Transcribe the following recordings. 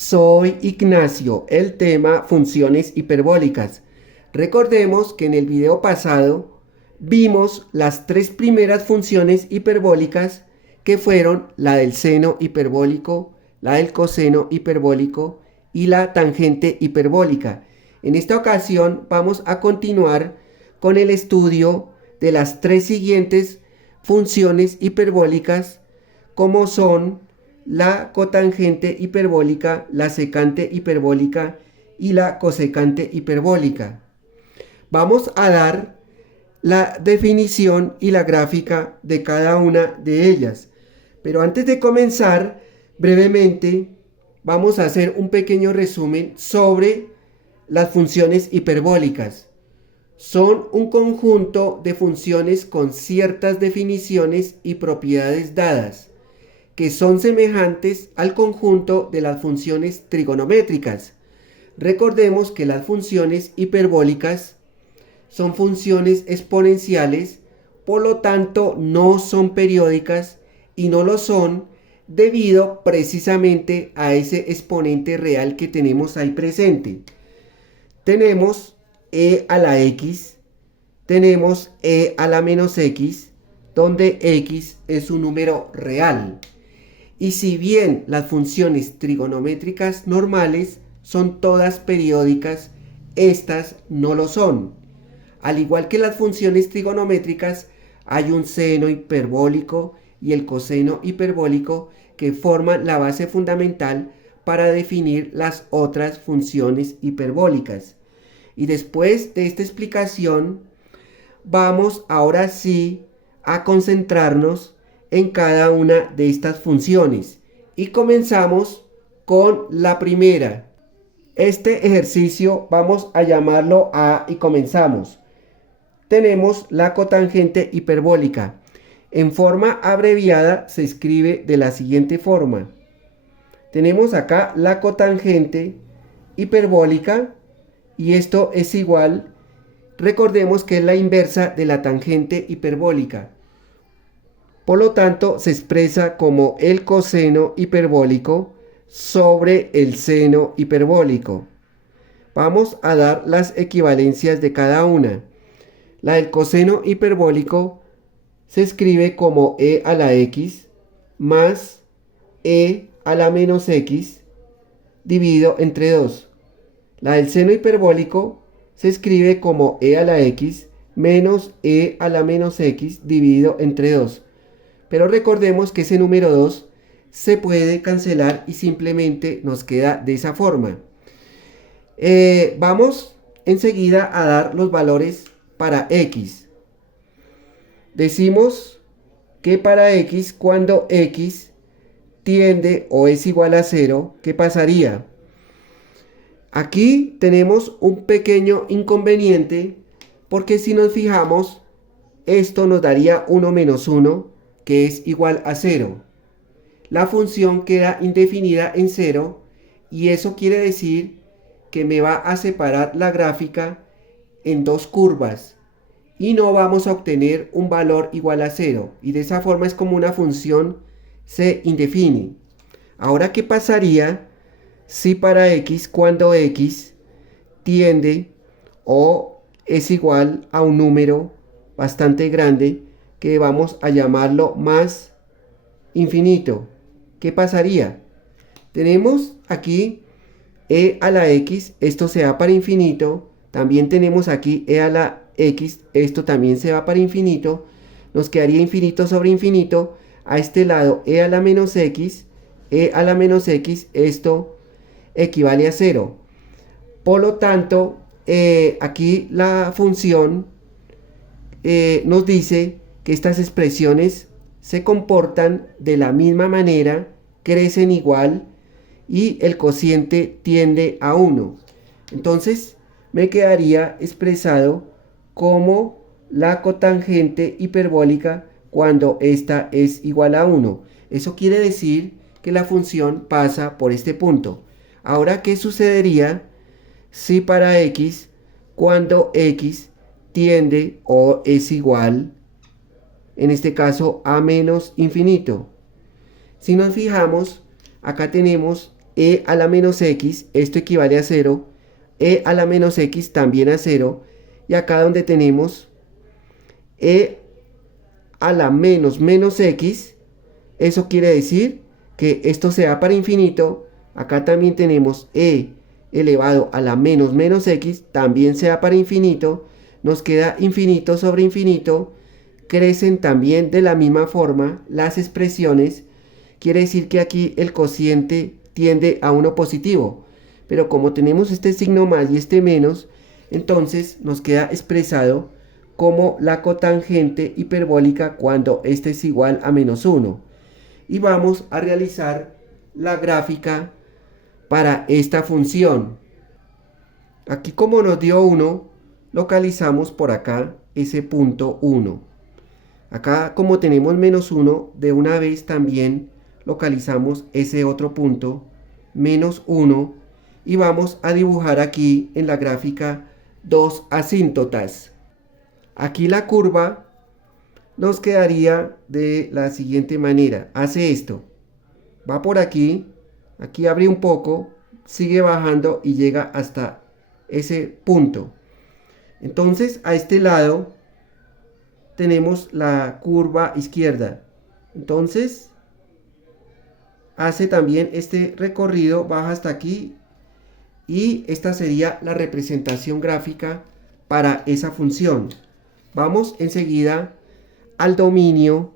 Soy Ignacio, el tema funciones hiperbólicas. Recordemos que en el video pasado vimos las tres primeras funciones hiperbólicas que fueron la del seno hiperbólico, la del coseno hiperbólico y la tangente hiperbólica. En esta ocasión vamos a continuar con el estudio de las tres siguientes funciones hiperbólicas, como son la cotangente hiperbólica, la secante hiperbólica y la cosecante hiperbólica. Vamos a dar la definición y la gráfica de cada una de ellas. Pero antes de comenzar, brevemente vamos a hacer un pequeño resumen sobre las funciones hiperbólicas. Son un conjunto de funciones con ciertas definiciones y propiedades dadas, que son semejantes al conjunto de las funciones trigonométricas. Recordemos que las funciones hiperbólicas son funciones exponenciales, por lo tanto no son periódicas y no lo son debido precisamente a ese exponente real que tenemos ahí presente. Tenemos e a la x, tenemos e a la menos x, donde x es un número real. Y si bien las funciones trigonométricas normales son todas periódicas, estas no lo son. Al igual que las funciones trigonométricas, hay un seno hiperbólico y el coseno hiperbólico que forman la base fundamental para definir las otras funciones hiperbólicas. Y después de esta explicación, vamos ahora sí a concentrarnos en cada una de estas funciones. Y comenzamos con la primera. Este ejercicio vamos a llamarlo A y comenzamos. Tenemos la cotangente hiperbólica. En forma abreviada se escribe de la siguiente forma. Tenemos acá la cotangente hiperbólica y esto es igual, recordemos que es la inversa de la tangente hiperbólica. Por lo tanto, se expresa como el coseno hiperbólico sobre el seno hiperbólico. Vamos a dar las equivalencias de cada una. La del coseno hiperbólico se escribe como e a la x más e a la menos x dividido entre 2. La del seno hiperbólico se escribe como e a la x menos e a la menos x dividido entre 2. Pero recordemos que ese número 2 se puede cancelar y simplemente nos queda de esa forma. Vamos enseguida a dar los valores para x. Decimos que para x, cuando x tiende o es igual a 0, ¿qué pasaría? Aquí tenemos un pequeño inconveniente porque si nos fijamos, esto nos daría 1 menos 1, que es igual a 0. La función queda indefinida en 0 y eso quiere decir que me va a separar la gráfica en dos curvas y no vamos a obtener un valor igual a 0 y de esa forma es como una función se indefine. Ahora, ¿qué pasaría si para x, cuando x tiende o es igual a un número bastante grande que vamos a llamarlo más infinito? ¿Qué pasaría? Tenemos aquí e a la x, esto se va para infinito. También tenemos aquí e a la x, esto también se va para infinito. Nos quedaría infinito sobre infinito. A este lado e a la menos x, e a la menos x, esto equivale a 0. Por lo tanto, aquí la función nos dice que estas expresiones se comportan de la misma manera, crecen igual y el cociente tiende a 1. Entonces me quedaría expresado como la cotangente hiperbólica cuando esta es igual a 1. Eso quiere decir que la función pasa por este punto. Ahora, ¿qué sucedería si para x, cuando x tiende o es igual, en este caso, a menos infinito? Si nos fijamos, acá tenemos e a la menos x, esto equivale a 0, e a la menos x también a 0, y acá donde tenemos e a la menos x, eso quiere decir que esto se va para infinito. Acá también tenemos e elevado a la menos x, también se va para infinito. Nos queda infinito sobre infinito. Crecen también de la misma forma las expresiones. Quiere decir que aquí el cociente tiende a 1 positivo. Pero como tenemos este signo más y este menos, entonces nos queda expresado como la cotangente hiperbólica cuando este es igual a menos 1. Y vamos a realizar la gráfica para esta función. Aquí como nos dio 1, localizamos por acá ese punto 1. Acá como tenemos menos 1, de una vez también localizamos ese otro punto, menos 1, y vamos a dibujar aquí en la gráfica dos asíntotas. Aquí la curva nos quedaría de la siguiente manera. Hace esto. Va por aquí. Aquí abre un poco. Sigue bajando y llega hasta ese punto. Entonces a este lado tenemos la curva izquierda. Entonces hace también este recorrido. Baja hasta aquí. Y esta sería la representación gráfica para esa función. Vamos enseguida al dominio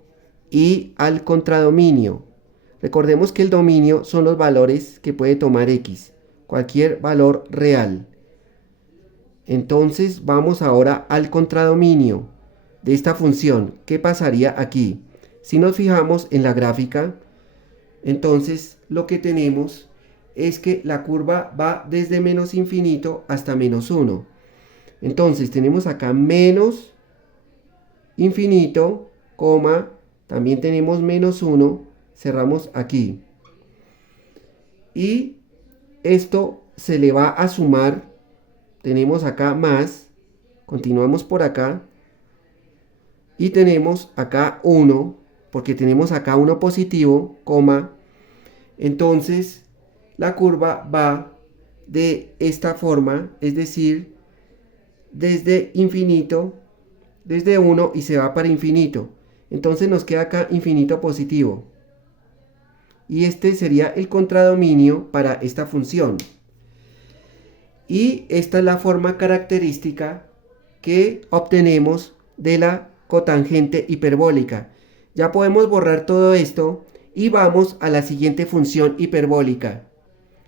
y al contradominio. Recordemos que el dominio son los valores que puede tomar x, cualquier valor real. Entonces vamos ahora al contradominio de esta función. ¿Qué pasaría aquí? Si nos fijamos en la gráfica, entonces lo que tenemos es que la curva va desde menos infinito hasta menos 1. Entonces tenemos acá menos infinito, coma, también tenemos menos 1, cerramos aquí. Y esto se le va a sumar, tenemos acá más, continuamos por acá, y tenemos acá 1, porque tenemos acá 1 positivo, coma, entonces la curva va de esta forma, es decir, desde infinito, desde 1 y se va para infinito. Entonces nos queda acá infinito positivo. Y este sería el contradominio para esta función. Y esta es la forma característica que obtenemos de la cotangente hiperbólica. Ya podemos borrar todo esto y vamos a la siguiente función hiperbólica.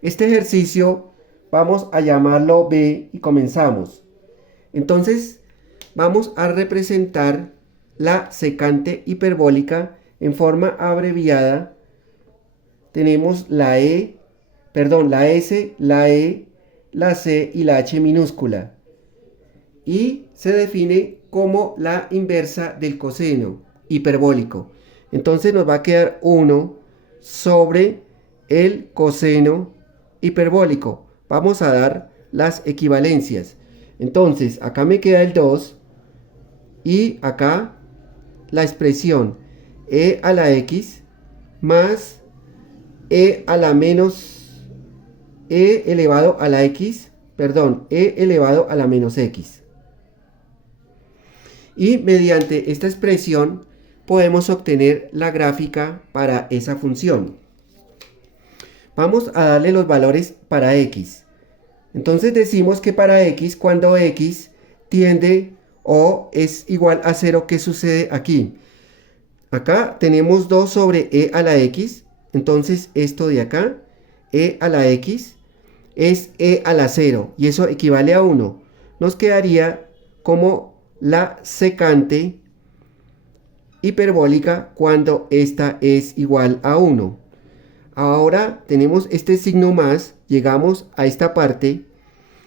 Este ejercicio vamos a llamarlo B y comenzamos. Entonces vamos a representar la secante hiperbólica en forma abreviada. Tenemos la S, la E, la C y la H minúscula. Y se define como la inversa del coseno hiperbólico. Entonces nos va a quedar 1 sobre el coseno hiperbólico. Vamos a dar las equivalencias. Entonces acá me queda el 2 y acá la expresión e a la x más e a la menos e elevado a la x, e elevado a la menos x. Y mediante esta expresión podemos obtener la gráfica para esa función. Vamos a darle los valores para x. Entonces decimos que para x, cuando x tiende o es igual a 0, ¿qué sucede aquí? Acá tenemos 2 sobre e a la x. Entonces esto de acá, e a la x, es e a la 0. Y eso equivale a 1. Nos quedaría como la secante hiperbólica cuando esta es igual a 1. Ahora tenemos este signo más, llegamos a esta parte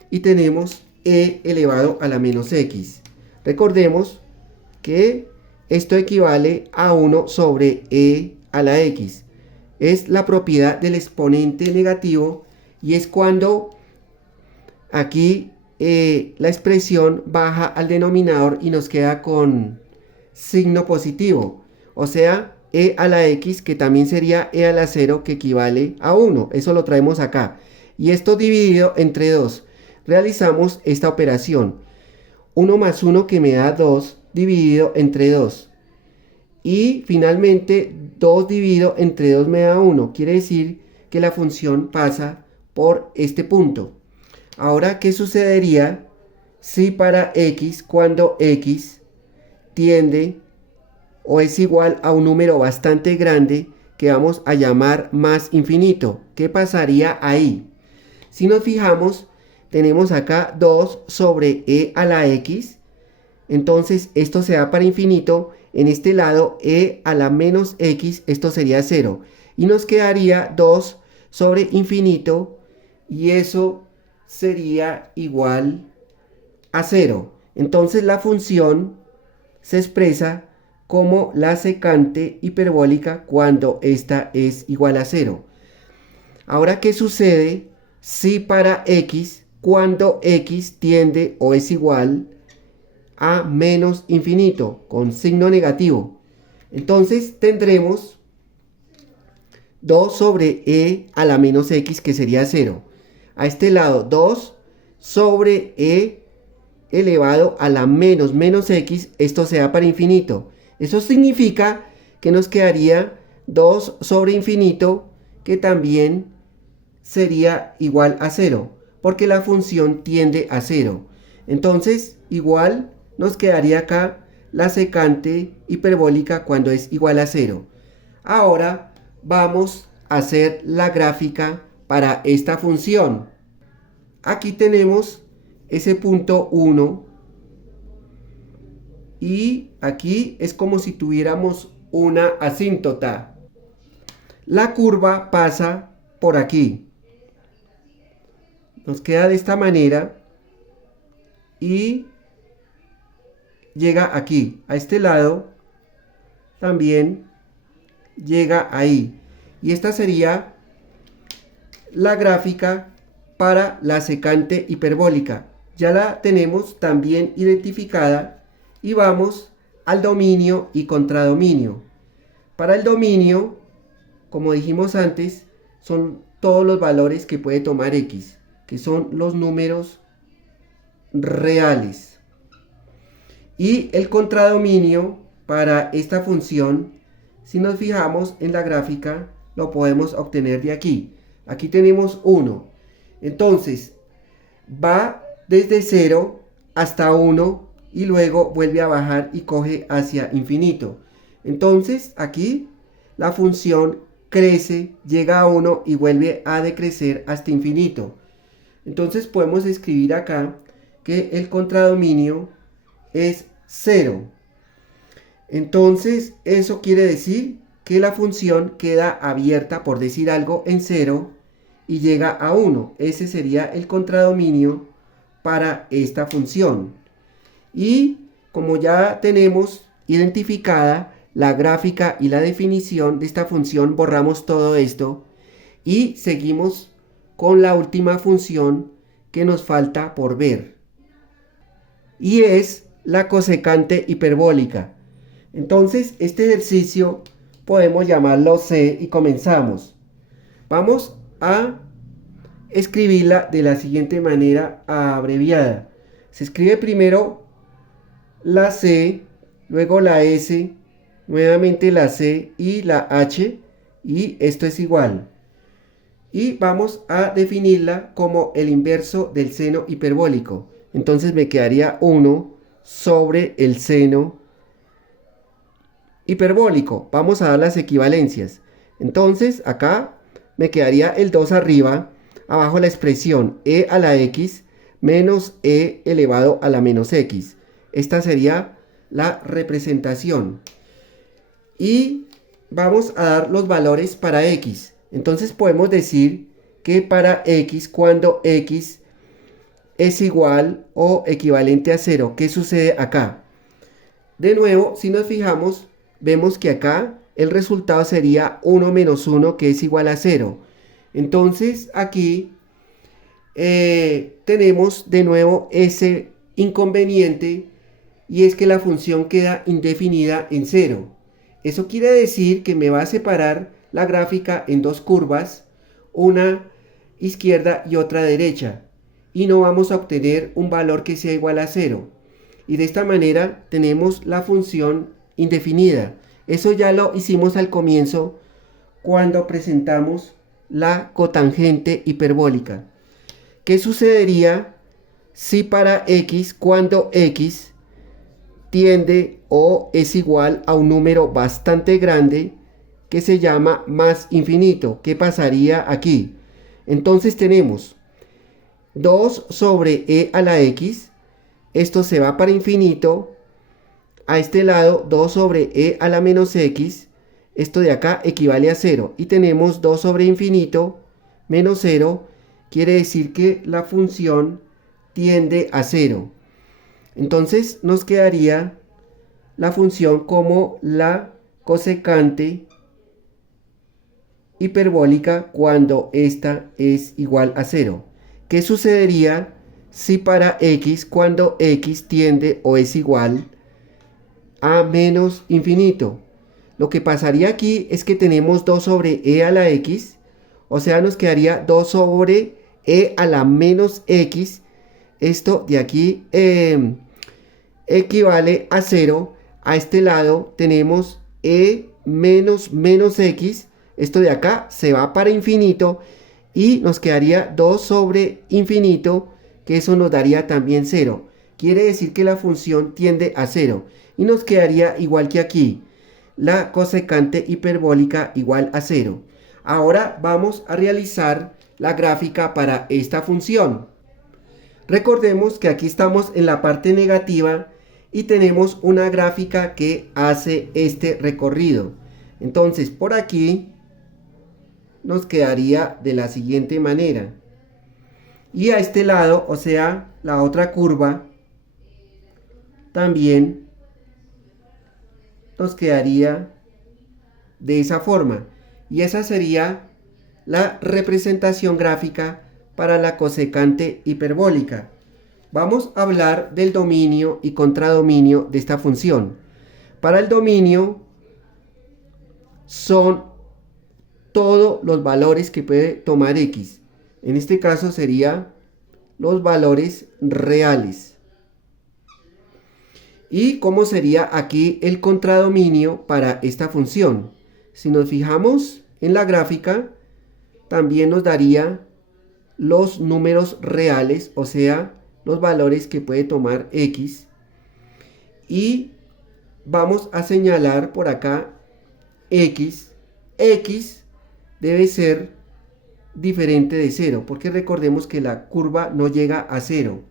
y tenemos e elevado a la menos x. Recordemos que esto equivale a 1 sobre e a la x. Es la propiedad del exponente negativo y es cuando aquí la expresión baja al denominador y nos queda con signo positivo. O sea, e a la x, que también sería e a la 0, que equivale a 1. Eso lo traemos acá. Y esto dividido entre 2. Realizamos esta operación. 1 más 1, que me da 2, dividido entre 2. Y finalmente 2 dividido entre 2 me da 1. Quiere decir que la función pasa por este punto. Ahora, ¿qué sucedería si para x, cuando x tiende o es igual a un número bastante grande que vamos a llamar más infinito? ¿Qué pasaría ahí? Si nos fijamos, tenemos acá 2 sobre e a la x. Entonces esto se da para infinito. En este lado e a la menos x, esto sería 0. Y nos quedaría 2 sobre infinito. Y eso sería igual a 0. Entonces la función se expresa como la secante hiperbólica cuando esta es igual a 0. Ahora, ¿qué sucede si para x, cuando x tiende o es igual a menos infinito, con signo negativo? Entonces tendremos 2 sobre e a la menos x, que sería 0. A este lado 2 sobre e elevado a la menos x, esto se da para infinito. Eso significa que nos quedaría 2 sobre infinito, que también sería igual a 0, porque la función tiende a 0. Entonces, igual nos quedaría acá la secante hiperbólica cuando es igual a 0. Ahora vamos a hacer la gráfica para esta función. Aquí tenemos ese punto 1 y aquí es como si tuviéramos una asíntota. La curva pasa por aquí. Nos queda de esta manera y llega aquí. A este lado también llega ahí. Y esta sería la gráfica para la secante hiperbólica. Ya la tenemos también identificada y vamos al dominio y contradominio. Para el dominio, como dijimos antes, son todos los valores que puede tomar x, que son los números reales. Y el contradominio para esta función, si nos fijamos en la gráfica, lo podemos obtener de aquí. Aquí tenemos 1. Entonces, va desde 0 hasta 1 y luego vuelve a bajar y coge hacia infinito. Entonces, aquí la función crece, llega a 1 y vuelve a decrecer hasta infinito. Entonces, podemos escribir acá que el contradominio es 0. Entonces, eso quiere decir que la función queda abierta, por decir algo, en 0 y llega a 1. Ese sería el contradominio para esta función. Y como ya tenemos identificada la gráfica y la definición de esta función, borramos todo esto y seguimos con la última función que nos falta por ver. Y es la cosecante hiperbólica. Entonces, este ejercicio podemos llamarlo C y comenzamos. Vamos a escribirla de la siguiente manera abreviada. Se escribe primero la C, luego la S, nuevamente la C y la H, y esto es igual. Y vamos a definirla como el inverso del seno hiperbólico. Entonces me quedaría 1 sobre el seno hiperbólico. Vamos a dar las equivalencias. Entonces acá me quedaría el 2 arriba, abajo la expresión e a la x menos e elevado a la menos x. Esta sería la representación. Y vamos a dar los valores para x. Entonces podemos decir que para x, cuando x es igual o equivalente a 0, ¿qué sucede acá? De nuevo, si nos fijamos, vemos que acá el resultado sería 1 menos 1, que es igual a 0. Entonces aquí tenemos de nuevo ese inconveniente, y es que la función queda indefinida en 0. Eso quiere decir que me va a separar la gráfica en dos curvas, una izquierda y otra derecha, y no vamos a obtener un valor que sea igual a 0. Y de esta manera tenemos la función indefinida. Eso ya lo hicimos al comienzo cuando presentamos la cotangente hiperbólica. ¿Qué sucedería si para x, cuando x tiende o es igual a un número bastante grande que se llama más infinito? ¿Qué pasaría aquí? Entonces tenemos 2 sobre e a la x, esto se va para infinito, a este lado 2 sobre e a la menos x, esto de acá equivale a 0, y tenemos 2 sobre infinito menos 0, quiere decir que la función tiende a 0. Entonces nos quedaría la función como la cosecante hiperbólica cuando esta es igual a 0. ¿Qué sucedería si para x, cuando x tiende o es igual a menos infinito? Lo que pasaría aquí es que tenemos 2 sobre e a la x, o sea, nos quedaría 2 sobre e a la menos x. Esto de aquí equivale a 0. A este lado tenemos e menos menos x. Esto de acá se va para infinito y nos quedaría 2 sobre infinito, que eso nos daría también 0. Quiere decir que la función tiende a 0 y nos quedaría igual que aquí, la cosecante hiperbólica igual a 0. Ahora vamos a realizar la gráfica para esta función. Recordemos que aquí estamos en la parte negativa y tenemos una gráfica que hace este recorrido. Entonces por aquí nos quedaría de la siguiente manera. Y a este lado, o sea, la otra curva, también nos quedaría de esa forma. Y esa sería la representación gráfica para la cosecante hiperbólica. Vamos a hablar del dominio y contradominio de esta función. Para el dominio son todos los valores que puede tomar x. En este caso sería los valores reales. ¿Y cómo sería aquí el contradominio para esta función? Si nos fijamos en la gráfica, también nos daría los números reales, o sea, los valores que puede tomar x. Y vamos a señalar por acá x. X debe ser diferente de 0, porque recordemos que la curva no llega a 0.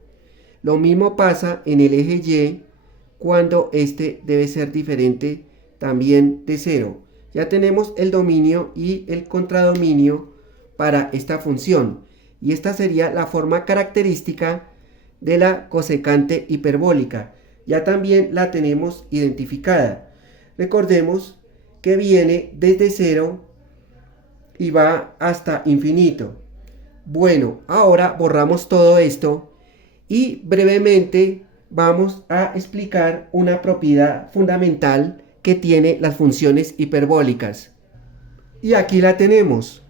Lo mismo pasa en el eje y, cuando este debe ser diferente también de 0. Ya tenemos el dominio y el contradominio para esta función. Y esta sería la forma característica de la cosecante hiperbólica. Ya también la tenemos identificada. Recordemos que viene desde 0 y va hasta infinito. Bueno, ahora borramos todo esto y brevemente vamos a explicar una propiedad fundamental que tiene las funciones hiperbólicas. Y aquí la tenemos.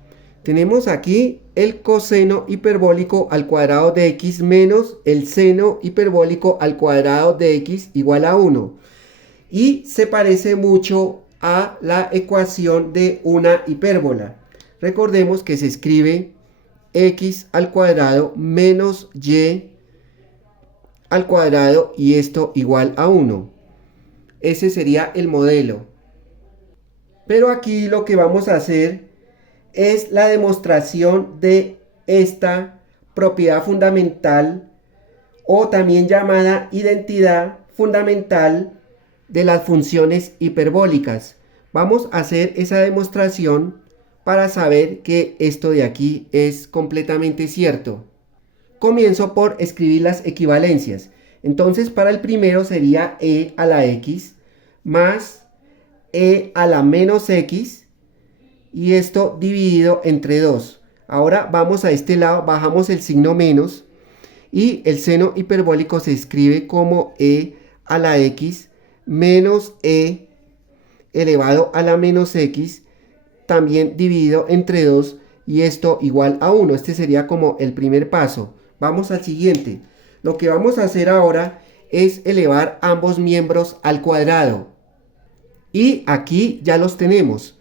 Tenemos aquí el coseno hiperbólico al cuadrado de x menos el seno hiperbólico al cuadrado de x igual a 1. Y se parece mucho a la ecuación de una hipérbola. Recordemos que se escribe x al cuadrado menos y al cuadrado y esto igual a 1. Ese sería el modelo. Pero aquí lo que vamos a hacer es la demostración de esta propiedad fundamental, o también llamada identidad fundamental de las funciones hiperbólicas. Vamos a hacer esa demostración para saber que esto de aquí es completamente cierto. Comienzo por escribir las equivalencias. Entonces para el primero sería e a la x más e a la menos x, y esto dividido entre 2. Ahora vamos a este lado, bajamos el signo menos y el seno hiperbólico se escribe como e a la x menos e elevado a la menos x, también dividido entre 2, y esto igual a 1. Este sería como el primer paso. Vamos al siguiente. Lo que vamos a hacer ahora es elevar ambos miembros al cuadrado. Y aquí ya los tenemos.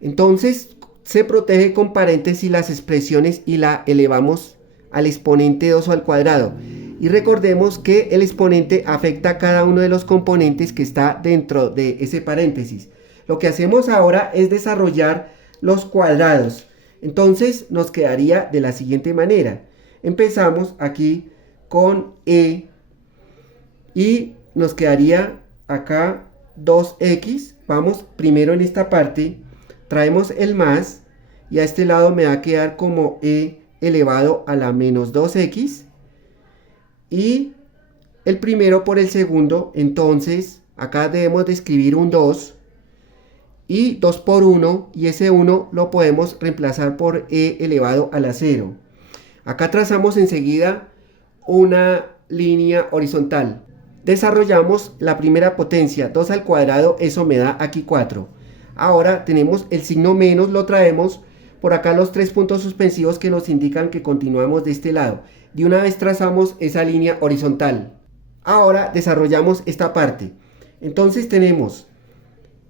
Entonces se protege con paréntesis las expresiones y la elevamos al exponente 2 o al cuadrado. Y recordemos que el exponente afecta a cada uno de los componentes que está dentro de ese paréntesis. Lo que hacemos ahora es desarrollar los cuadrados. Entonces nos quedaría de la siguiente manera. Empezamos aquí con e y nos quedaría acá 2x. Vamos primero en esta parte, traemos el más y a este lado me va a quedar como e elevado a la menos 2x y el primero por el segundo. Entonces acá debemos de escribir un 2 y 2 por 1, y ese 1 lo podemos reemplazar por e elevado a la 0. Acá trazamos enseguida una línea horizontal. Desarrollamos la primera potencia, 2 al cuadrado, eso me da aquí 4. Ahora tenemos el signo menos, lo traemos por acá los 3 puntos suspensivos que nos indican que continuamos de este lado. De una vez trazamos esa línea horizontal. Ahora desarrollamos esta parte. Entonces tenemos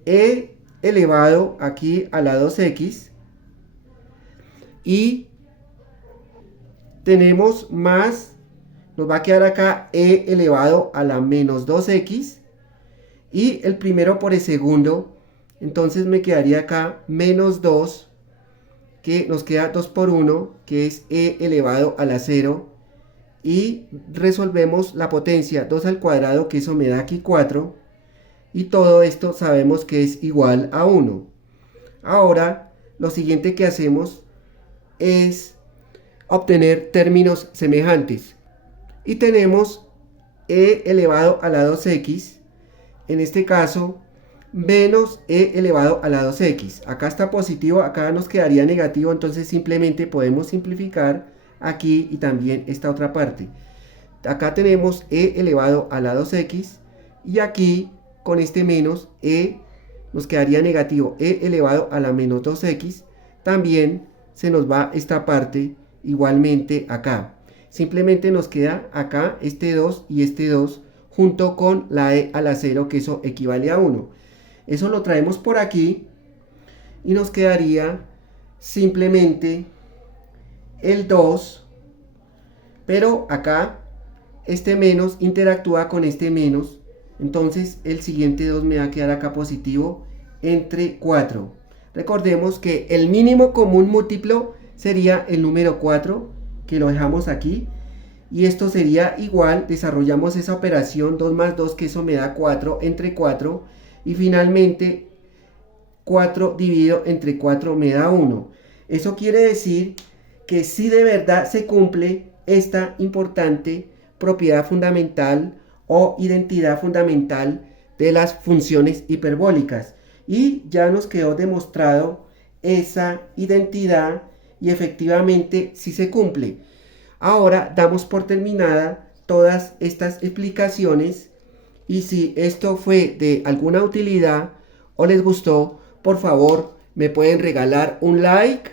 e elevado aquí a la 2x y tenemos más, nos va a quedar acá e elevado a la menos 2x y el primero por el segundo. Entonces me quedaría acá menos 2, que nos queda 2 por 1, que es e elevado a la 0, y resolvemos la potencia 2 al cuadrado, que eso me da aquí 4, y todo esto sabemos que es igual a 1. Ahora lo siguiente que hacemos es obtener términos semejantes y tenemos e elevado a la 2x, en este caso menos e elevado a la 2x. Acá está positivo, acá nos quedaría negativo, entonces simplemente podemos simplificar aquí y también esta otra parte. Acá tenemos e elevado a la 2x y aquí con este menos e nos quedaría negativo e elevado a la menos 2x. También se nos va esta parte igualmente acá. Simplemente nos queda acá este 2 y este 2 junto con la e a la 0, que eso equivale a 1. Eso lo traemos por aquí y nos quedaría simplemente el 2, pero acá este menos interactúa con este menos, entonces el siguiente 2 me va a quedar acá positivo entre 4. Recordemos que el mínimo común múltiplo sería el número 4, que lo dejamos aquí, y esto sería igual, desarrollamos esa operación 2 más 2, que eso me da 4 entre 4, y finalmente 4 dividido entre 4 me da 1. Eso quiere decir que si de verdad se cumple esta importante propiedad fundamental o identidad fundamental de las funciones hiperbólicas, y ya nos quedó demostrado esa identidad y efectivamente sí se cumple. Ahora damos por terminada todas estas explicaciones, y si esto fue de alguna utilidad o les gustó, por favor me pueden regalar un like